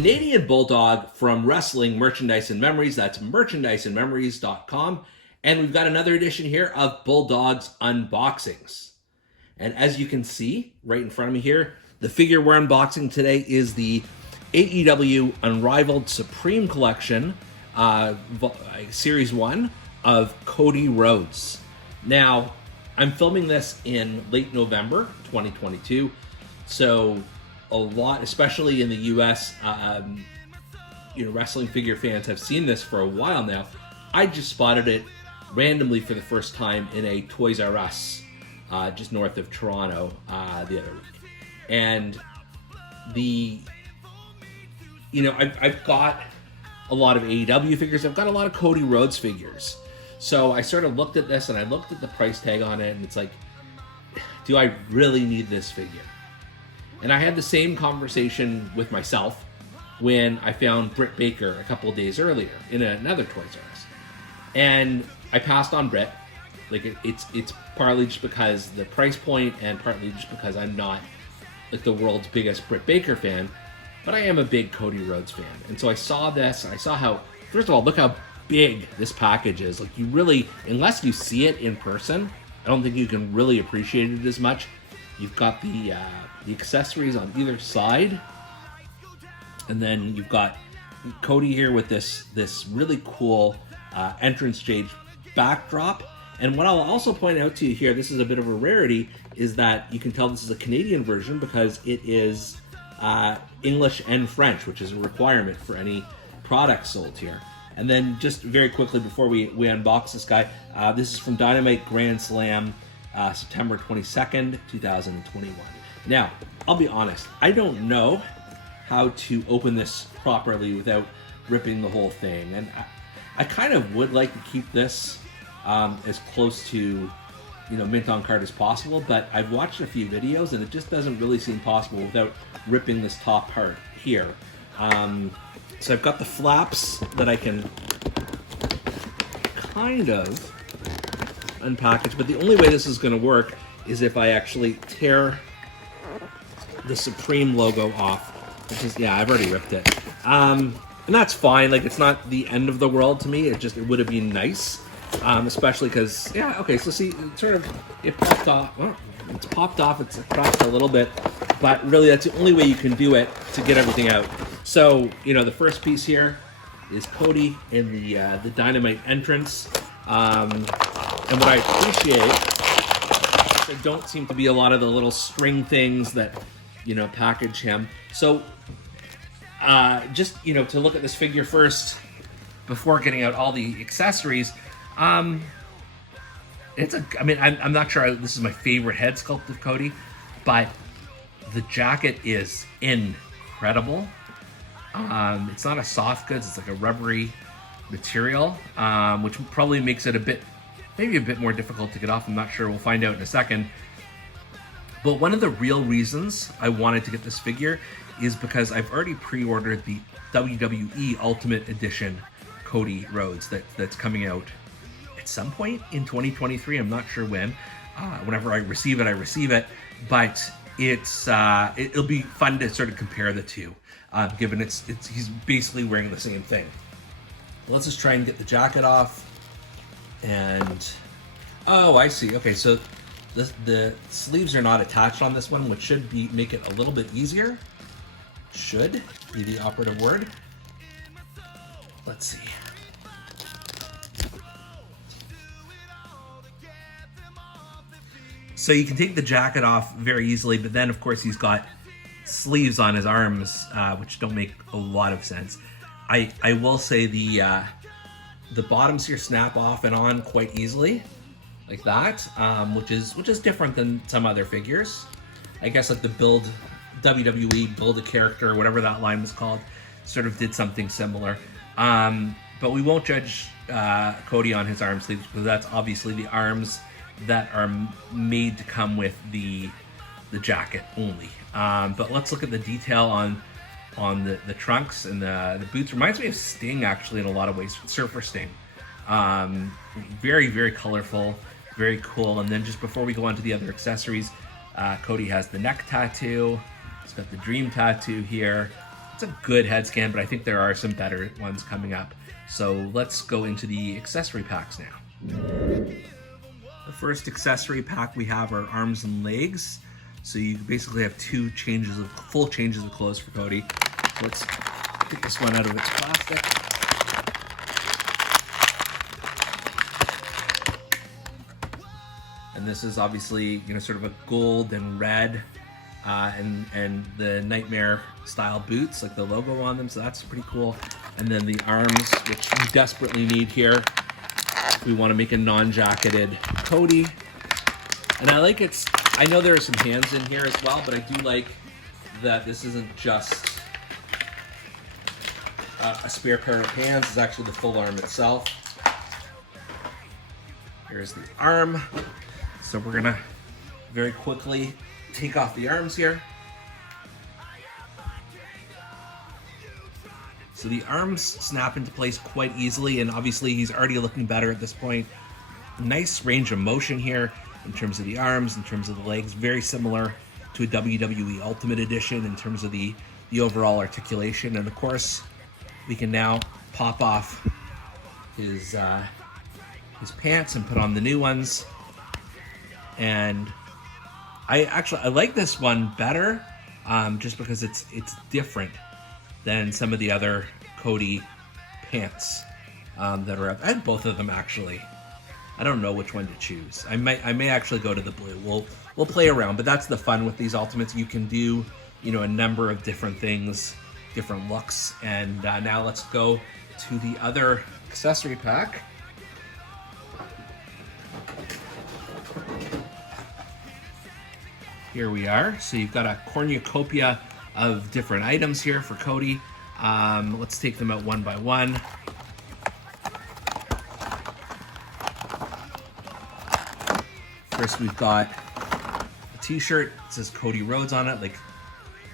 Canadian Bulldog from Wrestling Merchandise and Memories. That's merchandiseandmemories.com. And we've got another edition here of Bulldog's Unboxings. And as you can see right in front of me here, the figure we're unboxing today is the AEW Unrivaled Supreme Collection, Series 1 of Cody Rhodes. Now, I'm filming this in late November 2022, so a lot, especially in the US, wrestling figure fans have seen this for a while now. I just spotted it randomly for the first time in a Toys R Us just north of Toronto the other week. And I've got a lot of AEW figures. I've got a lot of Cody Rhodes figures. So I sort of looked at this and I looked at the price tag on it, and it's like, do I really need this figure? And I had the same conversation with myself when I found Britt Baker a couple of days earlier in another Toys R Us. And I passed on Britt. Like, it's partly just because the price point and partly just because I'm not like the world's biggest Britt Baker fan, but I am a big Cody Rhodes fan. And so I saw this, I saw how, first of all, look how big this package is. Like, you really, unless you see it in person, I don't think you can really appreciate it as much. You've got the accessories on either side, and then you've got Cody here with this really cool entrance stage backdrop. And what I'll also point out to you here, this is a bit of a rarity, is that you can tell this is a Canadian version because it is English and French, which is a requirement for any product sold here. And then just very quickly before we unbox this guy, this is from Dynamite Grand Slam, September 22nd, 2021. Now, I'll be honest, I don't know how to open this properly without ripping the whole thing. And I kind of would like to keep this as close to, mint on card as possible, but I've watched a few videos and it just doesn't really seem possible without ripping this top part here. So I've got the flaps that I can kind of unpackage, but the only way this is going to work is if I actually tear the Supreme logo off, which is, yeah, I've already ripped it. And that's fine. Like, it's not the end of the world to me. It would have been nice, especially because, yeah, okay, so see, it popped off. Well, it's popped off. It's cracked a little bit, but really that's the only way you can do it to get everything out. So, the first piece here is Cody in the Dynamite entrance. And what I appreciate, there don't seem to be a lot of the little string things that, package him. So, just, to look at this figure first before getting out all the accessories, I'm not sure this is my favorite head sculpt of Cody, but the jacket is incredible. It's not a soft goods, it's like a rubbery material, which probably makes it maybe a bit more difficult to get off. I'm not sure, we'll find out in a second. But one of the real reasons I wanted to get this figure is because I've already pre-ordered the WWE Ultimate Edition Cody Rhodes that's coming out at some point in 2023. I'm not sure when. Whenever I receive it, but it'll be fun to sort of compare the two, given he's basically wearing the same thing. Let's just try and get the jacket off. And oh, I see. Okay, so the sleeves are not attached on this one, which should make it a little bit easier. Should be the operative word. Let's see. So you can take the jacket off very easily, but then of course he's got sleeves on his arms, which don't make a lot of sense. I will say the bottoms here snap off and on quite easily, like that, which is different than some other figures. I guess like the WWE Build a Character, whatever that line was called, sort of did something similar. But we won't judge Cody on his arm sleeves, because that's obviously the arms that are made to come with the jacket only. But let's look at the detail on the trunks and the boots. Reminds me of Sting, actually, in a lot of ways. Surfer Sting. Very, very colorful, very cool. And then just before we go on to the other accessories, Cody has the neck tattoo. He's got the dream tattoo here. it's a good head scan, but I think there are some better ones coming up. So let's go into the accessory packs now. The first accessory pack we have are arms and legs. So you basically have full changes of clothes for Cody. So let's get this one out of its plastic. And this is obviously, sort of a gold and red, and the Nightmare style boots, like the logo on them. So that's pretty cool. And then the arms, which we desperately need here. We want to make a non-jacketed Cody. And I know there are some hands in here as well, but I do like that this isn't just a spare pair of hands. It's actually the full arm itself. Here's the arm. So we're gonna very quickly take off the arms here. So the arms snap into place quite easily, and obviously he's already looking better at this point. Nice range of motion here in terms of the arms, in terms of the legs, very similar to a WWE Ultimate Edition in terms of the overall articulation. And of course, we can now pop off his pants and put on the new ones. And I like this one better, just because it's different than some of the other Cody pants that are up. I had both of them actually. I don't know which one to choose. I may actually go to the blue. We'll play around, but that's the fun with these Ultimates. You can do a number of different things, different looks. And now let's go to the other accessory pack. Here we are. So you've got a cornucopia of different items here for Cody. Let's take them out one by one. First, we've got a t-shirt. It says Cody Rhodes on it. Like,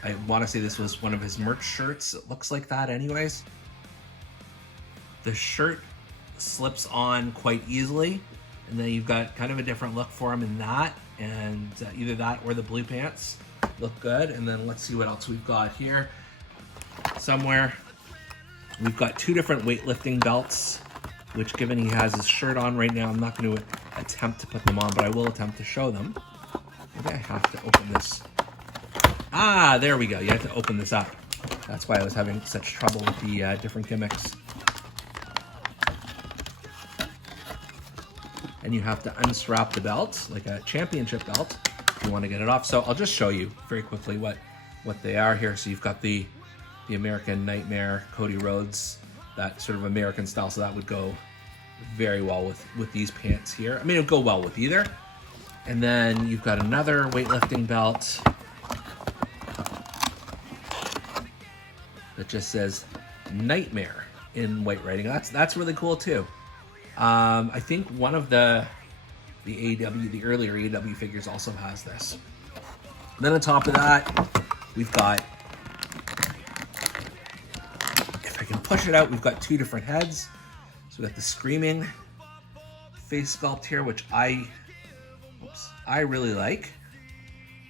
I want to say this was one of his merch shirts. It looks like that anyways. The shirt slips on quite easily. And then you've got kind of a different look for him in that. And either that or the blue pants look good. And then let's see what else we've got here. Somewhere we've got two different weightlifting belts, which, given he has his shirt on right now, I'm not going to attempt to put them on, but I will attempt to show them. Maybe I have to open this. Ah, there we go. You have to open this up. That's why I was having such trouble with the different gimmicks. And you have to unstrap the belt, like a championship belt, if you want to get it off. So I'll just show you very quickly what they are here. So you've got the American Nightmare Cody Rhodes, that sort of American style. So that would go very well with these pants here. I mean, it would go well with either. And then you've got another weightlifting belt that just says Nightmare in white writing. That's really cool too. I think one of the earlier AEW figures also has this. And then on top of that, we've got, if I can push it out, we've got two different heads. So we've got the Screaming face sculpt here, which I really like.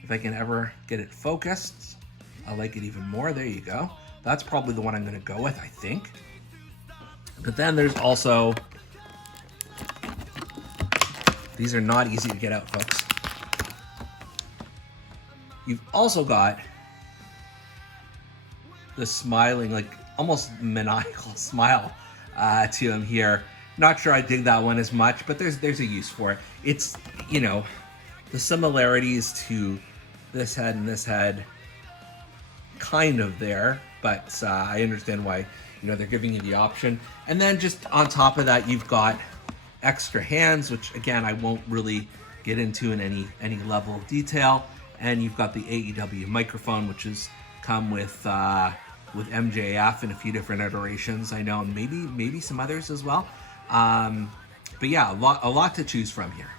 If I can ever get it focused, I'll like it even more. There you go. That's probably the one I'm going to go with, I think. But then there's also, these are not easy to get out, folks. You've also got the smiling, like almost maniacal smile to him here. Not sure I dig that one as much, but there's a use for it. It's, the similarities to this head and this head kind of there, but I understand why, they're giving you the option. And then just on top of that, you've got extra hands, which again, I won't really get into in any level of detail. And you've got the AEW microphone, which has come with MJF in a few different iterations, I know, and maybe some others as well. But yeah, a lot to choose from here.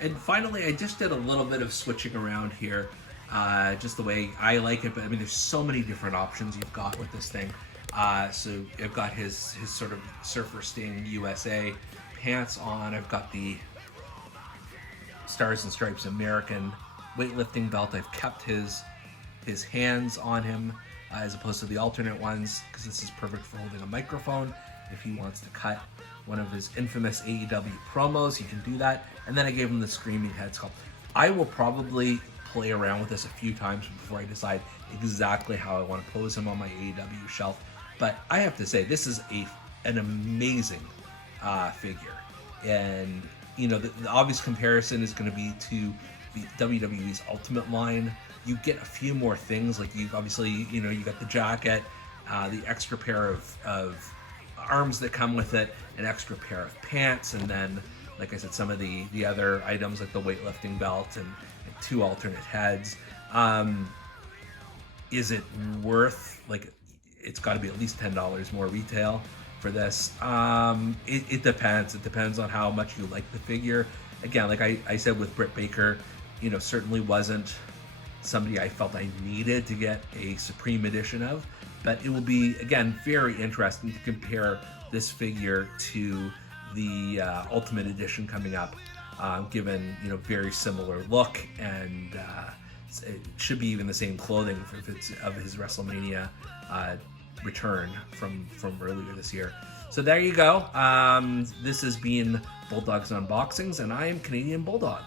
And finally, I just did a little bit of switching around here, just the way I like it. But I mean, there's so many different options you've got with this thing. So I've got his sort of Surfer Sting USA pants on. I've got the Stars and Stripes American weightlifting belt. I've kept his his hands on him as opposed to the alternate ones, because this is perfect for holding a microphone. If he wants to cut one of his infamous AEW promos, he can do that. And then I gave him the Screaming Head sculpt. I will probably play around with this a few times before I decide exactly how I want to pose him on my AEW shelf. But I have to say, this is an amazing figure. And, you know, the obvious comparison is going to be to the WWE's Ultimate line. You get a few more things, like you obviously, you know, you got the jacket, the extra pair of arms that come with it, an extra pair of pants, and then, like I said, some of the other items like the weightlifting belt and 2 alternate heads. Is it worth, like, it's got to be at least $10 more retail for this? It depends. It depends on how much you like the figure. Again, like I said with Britt Baker, you know, certainly wasn't somebody I felt I needed to get a Supreme edition of, but it will be, again, very interesting to compare this figure to the Ultimate Edition coming up, given, you know, very similar look, and it should be even the same clothing if it's of his WrestleMania return from earlier this year. So there you go. This has been Bulldog's Unboxings, and I am Canadian Bulldog.